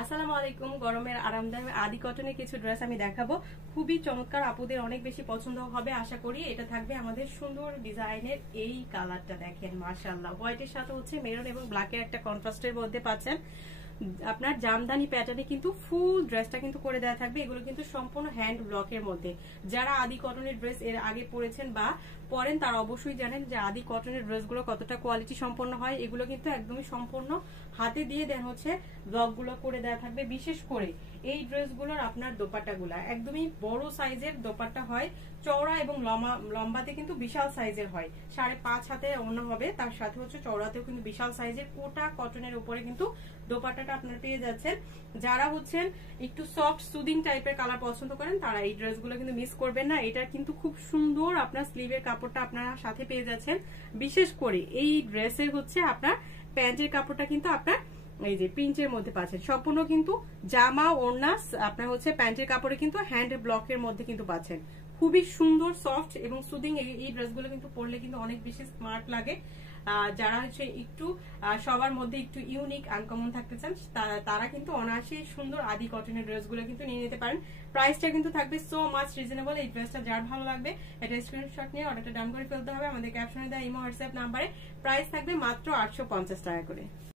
আসসালামু আলাইকুম। গরমের আরামদায়ক আদি কটনের কিছু ড্রেস আমি দেখাবো। খুবই চমৎকার, আপুদের অনেক বেশি পছন্দ হবে আশা করি। এটা থাকবে আমাদের সুন্দর ডিজাইনের। এই কালারটা দেখেন, মাশাআল্লাহ। হোয়াইটের সাথে হচ্ছে মেরুন এবং ব্ল্যাকের একটা কন্ট্রাস্টের মধ্যে পাচ্ছেন। আপনার জামদানি প্যাটার্নে কিন্তু ফুল ড্রেসটা কিন্তু করে দেওয়া থাকবে। এগুলো কিন্তু সম্পূর্ণ হ্যান্ড ব্লকের মধ্যে। যারা আদি কটনের ড্রেস এর আগে পরেছেন বা পরেন তারা অবশ্যই জানেন যে আদি কটনের ড্রেসগুলো কতটা কোয়ালিটি সম্পন্ন হয়। এগুলো কিন্তু একদমই সম্পূর্ণ হাতে দিয়ে দেন হচ্ছে ব্লকগুলো করে দেওয়া থাকবে। বিশেষ করে এই ড্রেসগুলোর আপনার দোপাট্টাগুলা একদমই বড় সাইজের দোপাট্টা হয়, চওড়া এবং লম্বাতে কিন্তু বিশাল সাইজের হয়। 5.5 হাতে অন্য হবে, তার সাথে হচ্ছে চওড়াতেও কিন্তু বিশাল সাইজের কোটা কটনের উপরে কিন্তু দোপাট্টাটা আপনারা পেয়ে যাচ্ছেন। যারা হচ্ছেন একটু সফট সুদিং টাইপের কালার পছন্দ করেন তারা এই ড্রেসগুলো কিন্তু মিস করবেন না। এটা কিন্তু খুব সুন্দর আপনার স্লিভের কাপড়টা আপনারা সাথে পেয়ে যাচ্ছেন। বিশেষ করে এই ড্রেসের হচ্ছে আপনার প্যান্টের কাপড়টা কিন্তু আপনার এই যে প্রিন্টের মধ্যে পাচ্ছেন। সম্পূর্ণ কিন্তু জামা ওড়না আপনার হচ্ছে প্যান্টের কাপড়ে কিন্তু হ্যান্ড ব্লকের মধ্যে কিন্তু পাচ্ছেন। খুবই সুন্দর সফট এবং সুদিং। এই ড্রেসগুলো কিন্তু পরলে কিন্তু অনেক বেশি স্মার্ট লাগে। যারা হচ্ছে একটু সবার মধ্যে একটু ইউনিক আনকমন থাকতে চান তারা কিন্তু অনায়াসে সুন্দর আদি কটনের ড্রেসগুলো কিন্তু নিয়ে নিতে পারেন। প্রাইসটা কিন্তু থাকবে সো মাচ রিজনেবল। এই ড্রেসটা যার ভালো লাগবে এটা স্ক্রিনশট নিয়ে অর্ডারটা ডাউন করে ফেলতে হবে আমাদের ক্যাপশনে দেওয়া ইমো হোয়াটসঅ্যাপ নাম্বারে। প্রাইস থাকবে মাত্র 850 টাকা করে।